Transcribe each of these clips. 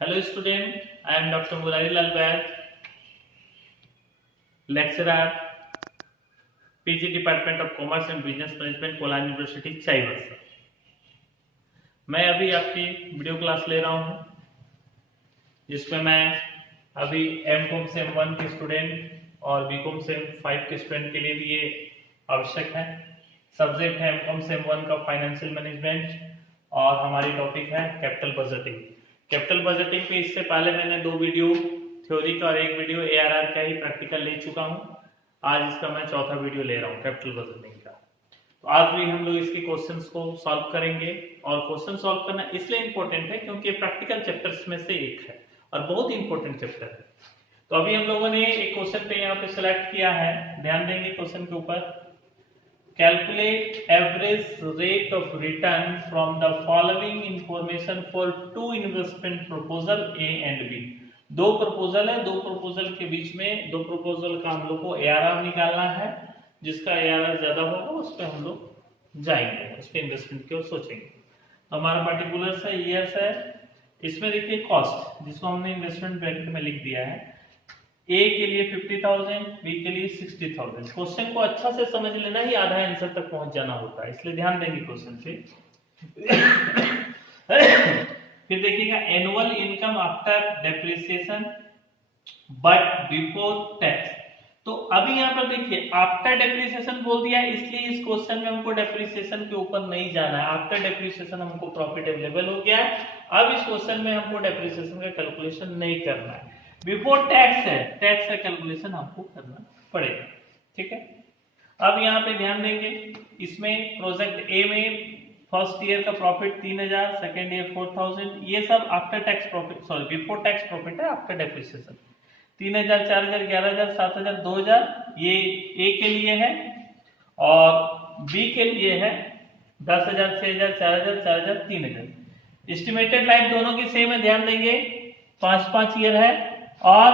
Hello student, I am Dr. Murari Lal Baid, lecturer, PG Department of Commerce and Business Management, Kolhan university Chaibasa. मैं अभी आपकी video class ले रहा हूँ जिसमें मैं अभी एमकॉम सेम 1 के स्टूडेंट और बीकॉम सेम 5 के स्टूडेंट के लिए भी ये आवश्यक है। सब्जेक्ट है एमकॉम सेम 1 का फाइनेंशियल मैनेजमेंट और हमारी टॉपिक है कैपिटल बजटिंग। कैपिटल बजटिंग पे इससे पहले मैंने 2 वीडियो थ्योरी का और 1 वीडियो एआरआर का ही प्रैक्टिकल ले चुका हूँ। आज इसका मैं चौथा वीडियो ले रहा हूँ कैपिटल बजटिंग का। तो आज भी हम लोग इसके क्वेश्चंस को सॉल्व करेंगे और क्वेश्चन सॉल्व करना इसलिए इम्पोर्टेंट है क्योंकि प्रैक्टिकल चैप्टर्स में से एक है और बहुत इंपॉर्टेंट चैप्टर है। तो अभी हम लोगों ने एक क्वेश्चन पे यहाँ पे सिलेक्ट किया है, ध्यान देंगे क्वेश्चन के ऊपर। Calculate average rate of return from the following information for 2 investment proposal A and B. 2 proposal है, 2 प्रपोजल के बीच में 2 प्रपोजल का हम लोग को एआरआर निकालना है। जिसका एआरआर ज्यादा होगा उस पर हम लोग जाएंगे, उस पर इन्वेस्टमेंट की ओर सोचेंगे। हमारा पर्टिकुलर्स है, ईयर्स है। इसमें देखिए कॉस्ट जिसको हमने इन्वेस्टमेंट ब्रैकेट में लिख दिया है। ए के लिए 50,000, बी के लिए 60,000। क्वेश्चन को अच्छा से समझ लेना ही आधा आंसर तक पहुंच जाना होता है, इसलिए ध्यान देंगे क्वेश्चन पे। फिर देखिएगा annual income after depreciation but before tax. तो अभी यहाँ पर देखिए आफ्टर डेप्रिसिएशन बोल दिया है, इसलिए इस क्वेश्चन में हमको डेप्रिसिएशन के ऊपर नहीं जाना है। आफ्टर डेप्रिसिएशन हमको प्रॉफिट अवेलेबल हो गया है। अब इस क्वेश्चन में हमको डेप्रिसिएशन का कैलकुलेशन नहीं करना है। बिफोर टैक्स है, टैक्स का कैलकुलेशन हमको करना पड़ेगा, ठीक है। अब यहाँ पे ध्यान देंगे, इसमें प्रोजेक्ट ए में फर्स्ट ईयर का प्रॉफिट 3,000, सेकेंड ईयर 4,000, ये सब after tax profit, sorry before tax profit है आफ्टर डेप्रिसिएशन। 3,000, 4,000, 11,000, 7,000, 2,000 ये ए के लिए है और बी के लिए है 10,000, 6,000, 4,000, 4,000, 3,000। एस्टिमेटेड लाइफ दोनों की सेम है, ध्यान देंगे 5-5 ईयर है और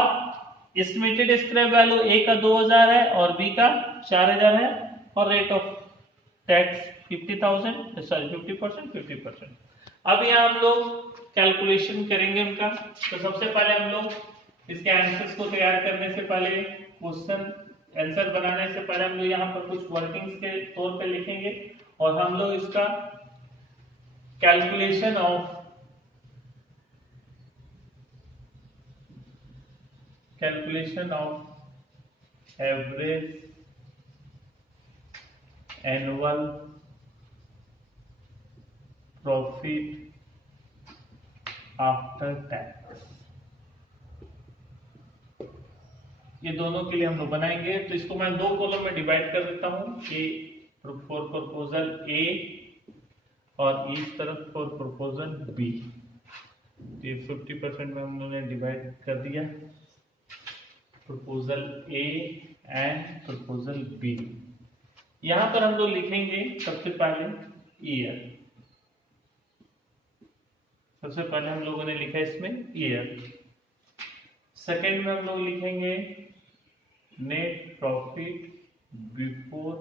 एस्टिमेटेड स्क्रैप वैल्यू ए का 2,000 है और बी का 4,000 है और रेट ऑफ टैक्स 50,000, सॉरी 50%, 50%। अब यहाँ हम लोग कैलकुलेशन करेंगे उनका। तो सबसे पहले हम लोग इसके आंसर्स को तैयार करने से पहले, क्वेश्चन आंसर बनाने से पहले हम लोग यहाँ पर कुछ वर्किंग्स के तौर पे लिखेंगे और हम लोग इसका calculation of average annual profit after tax, ये दोनों के लिए हम लोग बनाएंगे। तो इसको मैं 2 कॉलम में डिवाइड कर देता हूं कि फॉर प्रपोजल ए और इस तरफ फॉर प्रपोजल बी। ये 50% में हम लोगों ने डिवाइड कर दिया, proposal A and proposal B. यहां पर हम लोग लिखेंगे सबसे पहले ईयर। सबसे पहले हम लोगों ने लिखा इसमें ईयर। सेकेंड में हम लोग लिखेंगे नेट प्रॉफिट बिफोर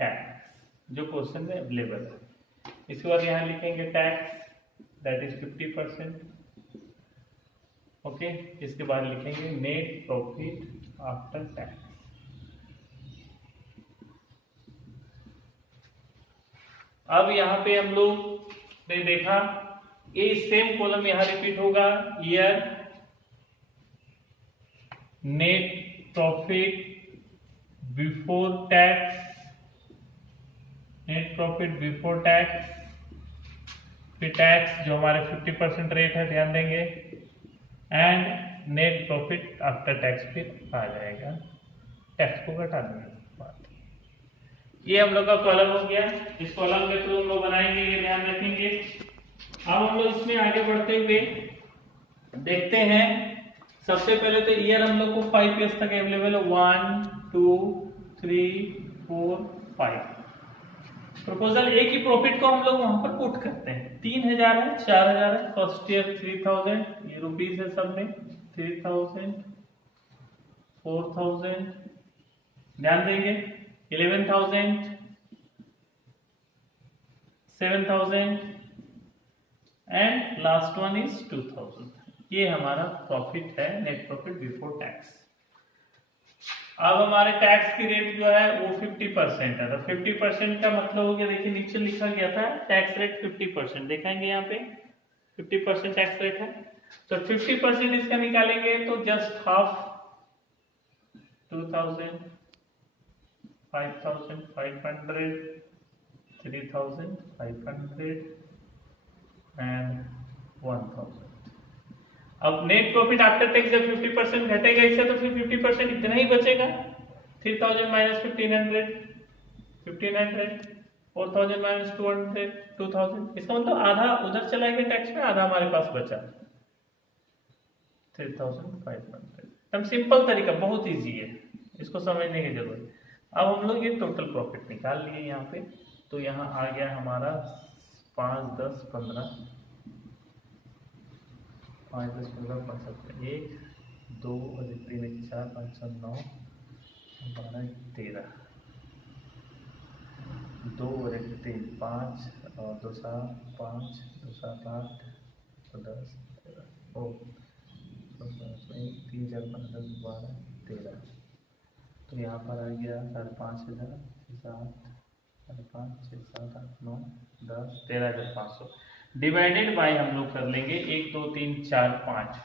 टैक्स, जो क्वेश्चन में अवेलेबल है। इसके बाद यहां लिखेंगे टैक्स, दैट इज 50%, ओके। इसके बाद लिखेंगे नेट प्रॉफिट आफ्टर टैक्स। अब यहाँ पे हम लोग ने देखा ये सेम कॉलम यहाँ रिपीट होगा, year, net profit before tax, net profit before tax, फिर टैक्स जो हमारे 50% रेट है, ध्यान देंगे, and net profit after tax फिर आ जाएगा, टैक्स को घटा देने के बाद। ये हम लोग का कॉलम हो गया। इस कॉलम के थ्रू हम लोग बनाएंगे, ये ध्यान रखेंगे। अब हम लोग इसमें आगे बढ़ते हुए देखते हैं। सबसे पहले तो ईयर हम लोग को 5 ईयर्स तक अवेलेबल है, 1, 2, 3, 4, 5। प्रपोजल ए की प्रॉफिट को हम लोग वहां पर पुट करते हैं। 3,000 है, 4,000 है, फर्स्ट ईयर 3,000, ये रुपीज है सब में, 3,000, 4,000, ध्यान देंगे 11,000, 7,000 एंड लास्ट वन इज 2000। ये हमारा प्रॉफिट है, नेट प्रॉफिट बिफोर टैक्स। अब हमारे टैक्स की रेट जो है वो 50% है। तो 50% का मतलब हो गया, देखिए नीचे लिखा गया था टैक्स रेट 50%, देखेंगे यहाँ पे 50% टैक्स रेट है। तो 50% इसका निकालेंगे तो जस्ट हाफ 2000, 5500, 3500 एंड 1000। अब नेट प्रॉफिट आफ्टर टैक्स जब 50% घटेगा इससे तो फिर 50% इतना ही बचेगा, 3000 माइनस 1500, 4000 माइनस 200, 2000। इसका मतलब आधा उधर चला गया टैक्स में, आधा हमारे पास बचा 3500। एकदम सिंपल तरीका, बहुत इजी है, इसको समझने की जरूरत है। अब हम लोग ये टोटल प्रॉफिट निकाल लिए यहाँ पे। तो यहाँ आ गया हमारा 5, 10, 15, 5, 10, 15, 5, 1, 2 और 3, 4, 5, 6, 9, 12, 13, 2 और 3, 5 और 2, 7, 5, 2, 7, 8, 10, 13, 3, 4, 5, 10, 12, 13। तो यहाँ पर आ गया 5,500, 7, 5, 6, 7, 8, 9, 10, 13,500 डिवाइडेड बाय हम लोग कर लेंगे 1, 2, 3, 4, 5,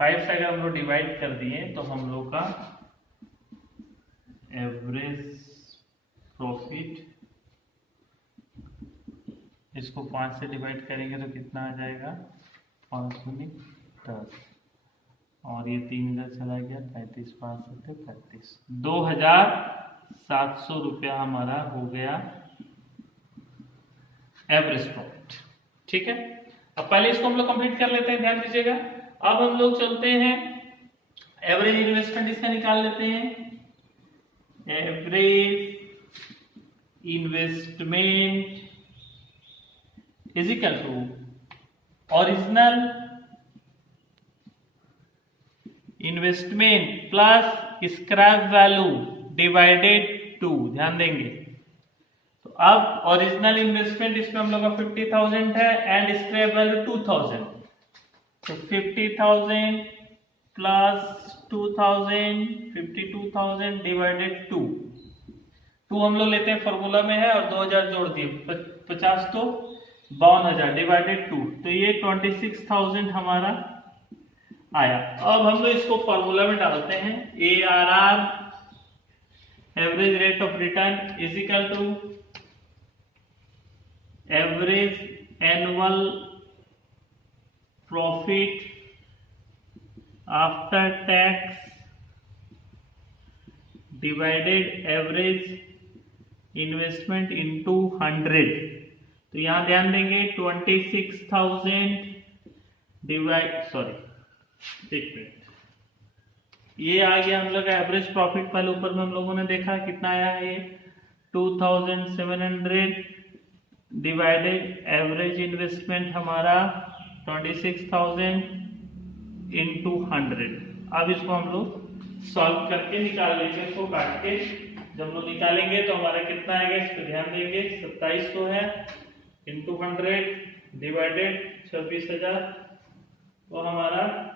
5 से अगर हम लोग डिवाइड कर दिए तो हम लोग का एवरेज प्रॉफिट, इसको 5 से डिवाइड करेंगे तो कितना आ जाएगा, 5 गुनी 10 और ये 3 इधर चला गया, 35, 5, 7, 35, 2700 रुपया हमारा हो गया एवरेज प्रॉफिट। ठीक है, अब पहले इसको हम लोग कंप्लीट कर लेते हैं, ध्यान दीजिएगा। अब हम लोग चलते हैं एवरेज इन्वेस्टमेंट इसका निकाल लेते हैं। Average investment is equal to original investment plus scrap value divided 2। ध्यान देंगे, तो अब ओरिजिनल इन्वेस्टमेंट इसमें हम लोग का 50,000 है एंड स्क्रैप वैल्यू 2000। तो 50,000 प्लस 2000, 52,000 डिवाइडेड 2। 2 हम लोग लेते हैं फॉर्मूला में है और 2000 जोड़ दिए, 50 तो 52,000 डिवाइडेड 2, तो ये 26,000 हमारा आया। अब हम लोग इसको फॉर्मूला में डालते हैं, ARR average rate of return is equal to average annual profit after tax divided average investment into 100। तो यहां ध्यान देंगे 26,000 डिवाइड, सॉरी एक मिनट, ये आ गया हम लोग का एवरेज प्रॉफिट। पहले ऊपर में हम लोगों ने देखा कितना आया है, ये 2700 डिवाइडेड एवरेज इन्वेस्टमेंट हमारा 26,000 इंटू 100। अब इसको हम लोग सॉल्व करके निकाल लेंगे, इसको काट के जब लोग निकालेंगे तो हमारा कितना आएगा, इस पर ध्यान देंगे। 2700 है इंटू 100 डिवाइडेड 26,000, तो हमारा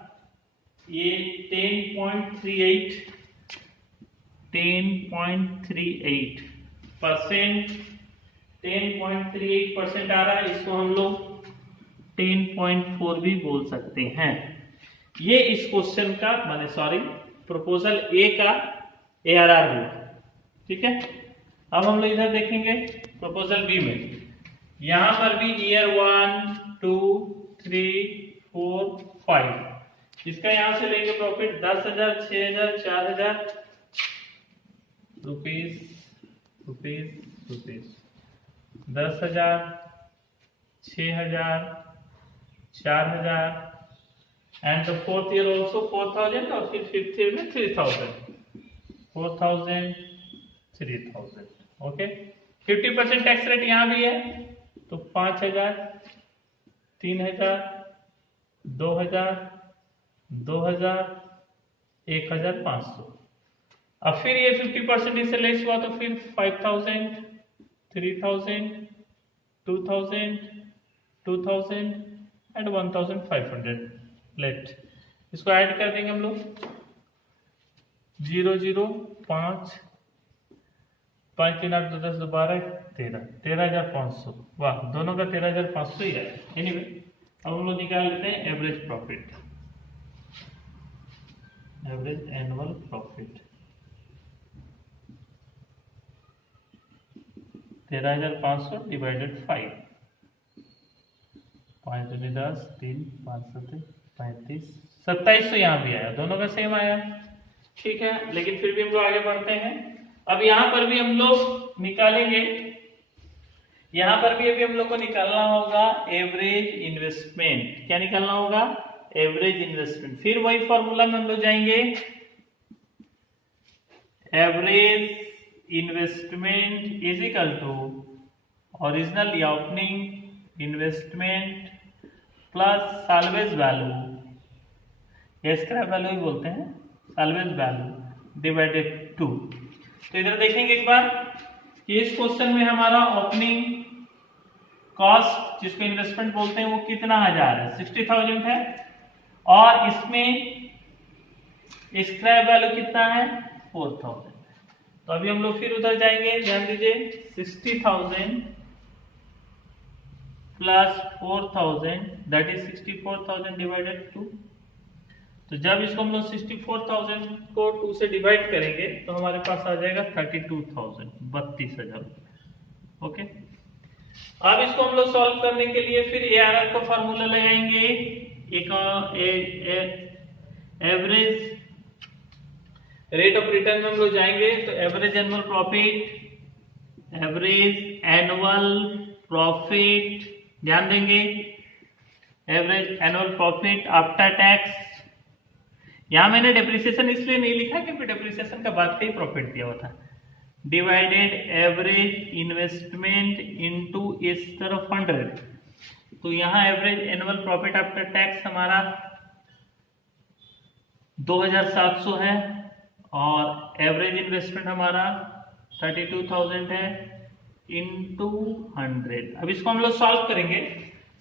ये 10.38% आ रहा है। इसको हम लोग 10.4 भी बोल सकते हैं। ये इस क्वेश्चन का माने सॉरी प्रपोजल ए का ARR हुआ। ठीक है, अब हम लोग इधर देखेंगे प्रपोजल बी में, यहां पर भी ईयर 1, 2, 3, 4, 5, इसका यहां से लेंगे profit 10,000, 6,000, 4,000 rupees, 10,000, 6,000, 4,000 and the fourth year also 4,000 और फिर फिफ्थ ईयर में 3,000, 4,000, 3,000। ओके, 50% टैक्स रेट यहां भी है, तो 5,000, 3,000, 2,000, 2,000, 1,500। अब फिर ये 50% इससे लेस हुआ तो फिर 5,000, 3,000, 2,000, 2000 एंड 1500। लेट इसको ऐड कर देंगे हम लोग, 0 0 5 5 3 8 2 10 2 12 13 13,500। वाह, दोनों का 13,500 ही है। एनीवे अब हम लोग निकाल लेते हैं average profit, average annual profit 13,500 divided 5, 5 दूनी 10, 3 5 7 35 2700 यहाँ भी आया, दोनों का सेम आया। ठीक है, लेकिन फिर भी हम लोग आगे बढ़ते हैं। अब यहाँ पर भी हम लोग निकालेंगे, यहाँ पर भी अभी हम लोग को निकालना होगा एवरेज इन्वेस्टमेंट। क्या निकालना होगा? Average investment. फिर वही फॉर्मूला में हम लोग जाएंगे, average investment is equal to original या opening investment plus salvage value, या स्क्रैप वैल्यू ही बोलते हैं, साल्वेज वैल्यू डिवाइडेड 2। तो इधर देखेंगे एक बार कि इस क्वेश्चन में हमारा ओपनिंग कॉस्ट जिसको इन्वेस्टमेंट बोलते हैं वो कितना हजार है, 60,000 है, और इसमें स्क्रैप वैल्यू कितना है, 4,000। तो अभी हम लोग फिर उधर जाएंगे, ध्यान दीजिए, 60,000 प्लस 4,000 दैट इज 64,000 डिवाइडेड 2। तो जब इसको हम लोग 64,000 को 2 से डिवाइड करेंगे तो हमारे पास आ जाएगा 32,000, 32,000। ओके, अब इसको हम लोग सॉल्व करने के लिए फिर ARR का फॉर्मूला लगाएंगे, एक एवरेज रेट ऑफ रिटर्न में हम लोग जाएंगे। तो average annual profit, average annual profit, ध्यान देंगे, average annual profit after tax. यहां मैंने डेप्रिसिएशन इसलिए नहीं लिखा क्योंकि डेप्रिसिएशन का बाद का ही प्रॉफिट दिया हुआ था, डिवाइडेड एवरेज इन्वेस्टमेंट इनटू इस तरफ 100। तो यहां average annual profit after tax हमारा 2,700 है और एवरेज इन्वेस्टमेंट हमारा 32,000 है इंटू 100। अब इसको हम लोग सॉल्व करेंगे,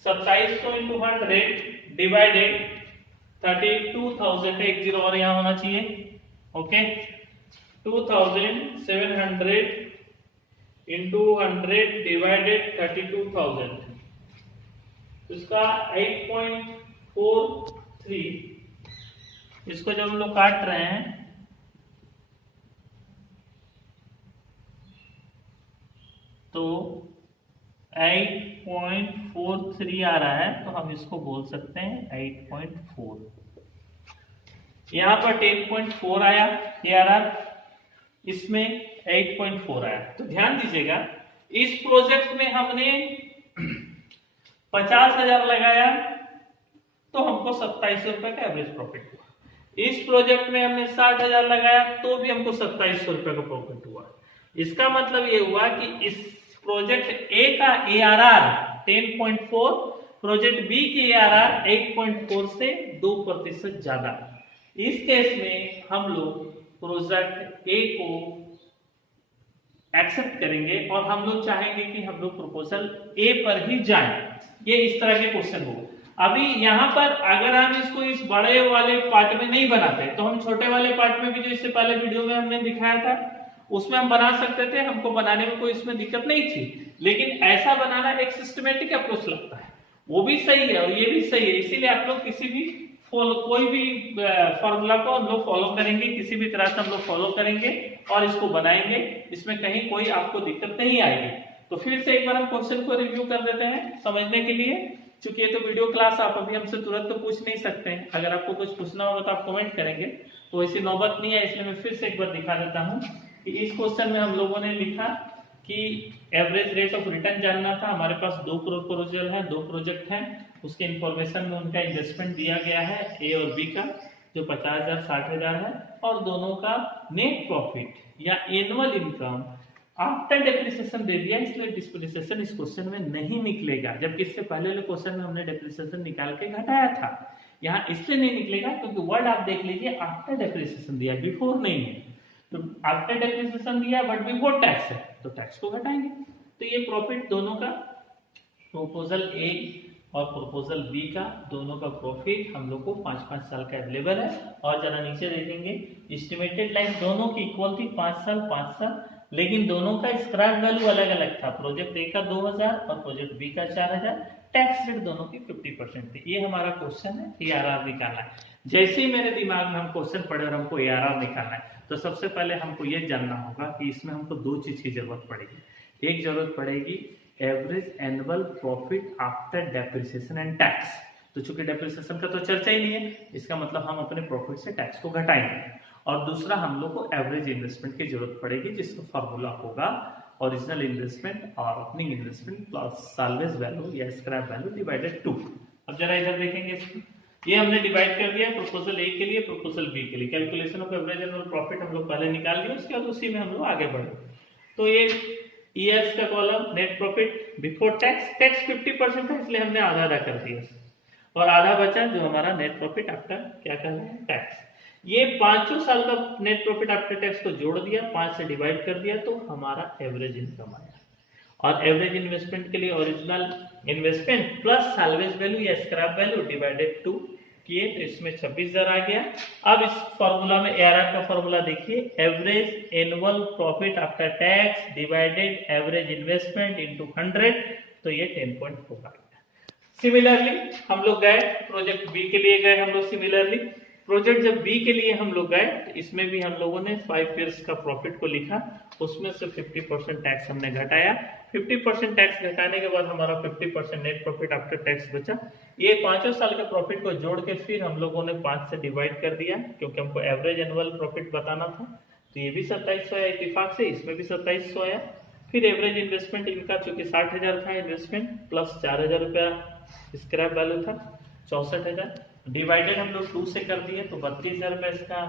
2700 इंटू 100 डिवाइडेड 32,000 है, एक जीरो और यहां होना चाहिए। ओके, 2,700 इंटू 100 डिवाइडेड 32,000, इसका 8.43। इसको जब हम लोग काट रहे हैं तो 8.43 आ रहा है, तो हम इसको बोल सकते हैं 8.4। यहां पर 10.4 आया ARR, इसमें 8.4 आया। तो ध्यान दीजिएगा, इस प्रोजेक्ट में हमने 50,000 लगाया तो हमको 2700 रुपए का एवरेज प्रॉफिट हुआ। इस प्रोजेक्ट में हमने 60,000 लगाया तो भी हमको 2700 रुपए का प्रॉफिट हुआ। इसका मतलब ये हुआ कि इस प्रोजेक्ट ए का ARR 10.4, प्रोजेक्ट बी की ARR 8.4 से 2% ज्यादा। इस केस में हम लोग प्रोजेक्ट ए को एक्सेप्ट करेंगे और हम लोग चाहेंगे कि हम लोग प्रपोजल ए पर ही जाएं। ये इस तरह के क्वेश्चन हो। अभी यहाँ पर अगर हम इसको इस बड़े वाले पार्ट में नहीं बनाते तो हम छोटे वाले पार्ट में भी, जो इससे पहले वीडियो में हमने दिखाया था, उसमें हम बना सकते थे, हमको बनाने में कोई इसमें दिक्कत नहीं थी। लेकिन ऐसा बनाना एक सिस्टमेटिक अप्रोच लगता है, वो भी सही है और ये भी सही है। इसीलिए आप लोग किसी भी कोई भी फॉर्मूला को हम लोग फॉलो करेंगे, किसी भी तरह से हम लोग फॉलो करेंगे और इसको बनाएंगे, इसमें कहीं कोई आपको दिक्कत नहीं आएगी। तो फिर से एक बार हम क्वेश्चन को रिव्यू कर देते हैं समझने के लिए। चूंकि ये तो वीडियो क्लास, आप अभी हमसे तुरंत तो पूछ नहीं सकते हैं, अगर आपको कुछ पूछना होगा तो आप कमेंट करेंगे, तो ऐसी नौबत नहीं है, इसलिए मैं फिर से एक बार दिखा देता हूँ कि इस क्वेश्चन में हम लोगों ने लिखा कि एवरेज रेट ऑफ रिटर्न जानना था। हमारे पास 2 प्रपोजल है, 2 प्रोजेक्ट हैं, उसके इंफॉर्मेशन में उनका इन्वेस्टमेंट दिया गया है ए और बी का, जो 50,000 60,000 है, और दोनों का नेट प्रॉफिट या एनुअल इनकम आफ्टर डेप्रिसिएशन दे दिया, इसलिए डिप्रिसिएशन इस क्वेश्चन में नहीं निकलेगा। जबकि इससे पहले वाले क्वेश्चन में हमने डेप्रिसिएशन निकाल के घटाया था, यहाँ इसलिए नहीं निकलेगा क्योंकि वर्ड आप देख लीजिए, आफ्टर डेप्रिसिएशन दिया, बिफोर नहीं है। तो आफ्टर डेप्रिसिएशन दिया बट बिफोर टैक्स है, तो टैक्स को घटाएंगे। तो ये प्रॉफिट दोनों का, प्रपोजल ए और प्रपोजल बी का, दोनों का प्रॉफिट हम लोग को 5-5 साल का अवेलेबल है। और जरा नीचे देखेंगे, एस्टिमेटेड लाइफ दोनों की इक्वल थी 5 साल 5 साल, लेकिन दोनों का स्क्रैप वैल्यू अलग अलग था। प्रोजेक्ट ए का 2000 और प्रोजेक्ट बी का 4000। टैक्स रेट दोनों की 50% थी। ये हमारा क्वेश्चन है, ARR निकालना है। जैसे ही मेरे दिमाग में हम क्वेश्चन पढ़े और हमको ARR निकालना है, तो सबसे पहले हमको ये जानना होगा कि इसमें हमको दो चीज की जरूरत पड़ेगी। एक जरूरत पड़ेगी average annual profit after depreciation and tax. तो चूंकि डेप्रिसिएशन का तो चर्चा ही नहीं है, इसका मतलब हम अपने प्रॉफिट से टैक्स को घटाएंगे। और दूसरा, हम लोग को एवरेज इन्वेस्टमेंट की जरूरत पड़ेगी, जिसका फॉर्मूला होगा ओरिजिनल इन्वेस्टमेंट और opening investment plus salvage value या स्क्रैप वैल्यू डिवाइडेड 2। अब जरा इधर देखेंगे इसको, ये हमने डिवाइड कर दिया प्रपोजल ए के लिए, प्रपोजल बी के लिए। Calculation of average annual profit हम लोग पहले निकाल लिए, उसके बाद उसी में हम लोग आगे बढ़े। तो ये ईयर्स का column net profit before tax, tax 50% था इसलिए हमने आधा आधा कर दिया, और आधा बचा जो हमारा नेट प्रॉफिट आफ्टर क्या कहते हैं टैक्स। ये 5 साल का नेट प्रॉफिट आफ्टर टैक्स को जोड़ दिया, 5 से डिवाइड कर दिया, तो हमारा एवरेज इनकम आया। और एवरेज इन्वेस्टमेंट के लिए original investment plus salvage value या स्क्रैप वैल्यू डिवाइडेड 2 किए, तो इसमें 26,000 आ गया। अब इस फॉर्मूला में ARR का फॉर्मूला देखिए, average annual profit after tax divided average investment into 100, तो ये 10.4 आ गया। सिमिलरली हम लोग गए प्रोजेक्ट बी के लिए, गए हम लोग सिमिलरली प्रोजेक्ट जब बी के लिए हम लोग गए, तो इसमें भी हम लोगों ने 5 ईयर्स का प्रॉफिट को लिखा, उसमें से 50% टैक्स हमने घटाया। 50% टैक्स घटाने के बाद हमारा 50% नेट प्रॉफिट आफ्टर टैक्स बचा। ये 5 साल के प्रॉफिट को जोड़ के फिर हम लोगों ने 5 से डिवाइड कर दिया, क्योंकि हमको एवरेज एनुअल प्रॉफिट बताना था। तो ये भी 2700 आया इत्तेफाक से, इसमें भी 2700 आया। फिर एवरेज इन्वेस्टमेंट इनका चूंकि 60,000 था इन्वेस्टमेंट, प्लस 4,000 रुपया स्क्रैप वैल्यू था 64,000, डिवाइडेड हम लोग 2 से कर दिए, तो 32,000 रुपया इसका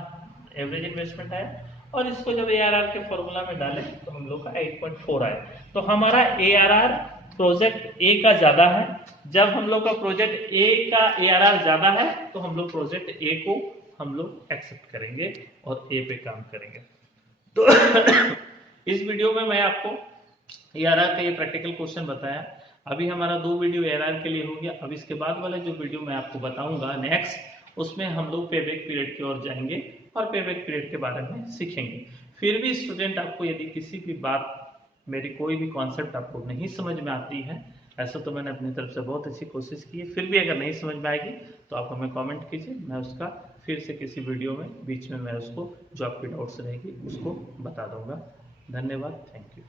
एवरेज इन्वेस्टमेंट आया। और इसको जब ARR के फॉर्मूला में डालें तो हम लोग का 8.4 आया। तो हमारा ARR प्रोजेक्ट ए का ज्यादा है। जब हम लोग का प्रोजेक्ट ए का ARR ज्यादा है, तो हम लोग प्रोजेक्ट ए को हम लोग एक्सेप्ट करेंगे और ए पे काम करेंगे। तो इस वीडियो में मैं आपको ARR का ये प्रैक्टिकल क्वेश्चन बताया। अभी हमारा 2 वीडियो ARR के लिए हो गया। अब इसके बाद वाला जो वीडियो मैं आपको बताऊंगा नेक्स्ट, उसमें हम लोग पेबैक पीरियड की ओर जाएंगे और पेबैक पीरियड के बारे में सीखेंगे। फिर भी स्टूडेंट, आपको यदि किसी भी बात, मेरी कोई भी कॉन्सेप्ट आपको नहीं समझ में आती है, ऐसा तो मैंने अपनी तरफ से बहुत अच्छी कोशिश की है, फिर भी अगर नहीं समझ में आएगी तो आप हमें कमेंट कीजिए, मैं उसका फिर से किसी वीडियो में बीच में मैं उसको जो आपकी डाउट्स रहेगी उसको बता दूंगा। धन्यवाद, थैंक यू।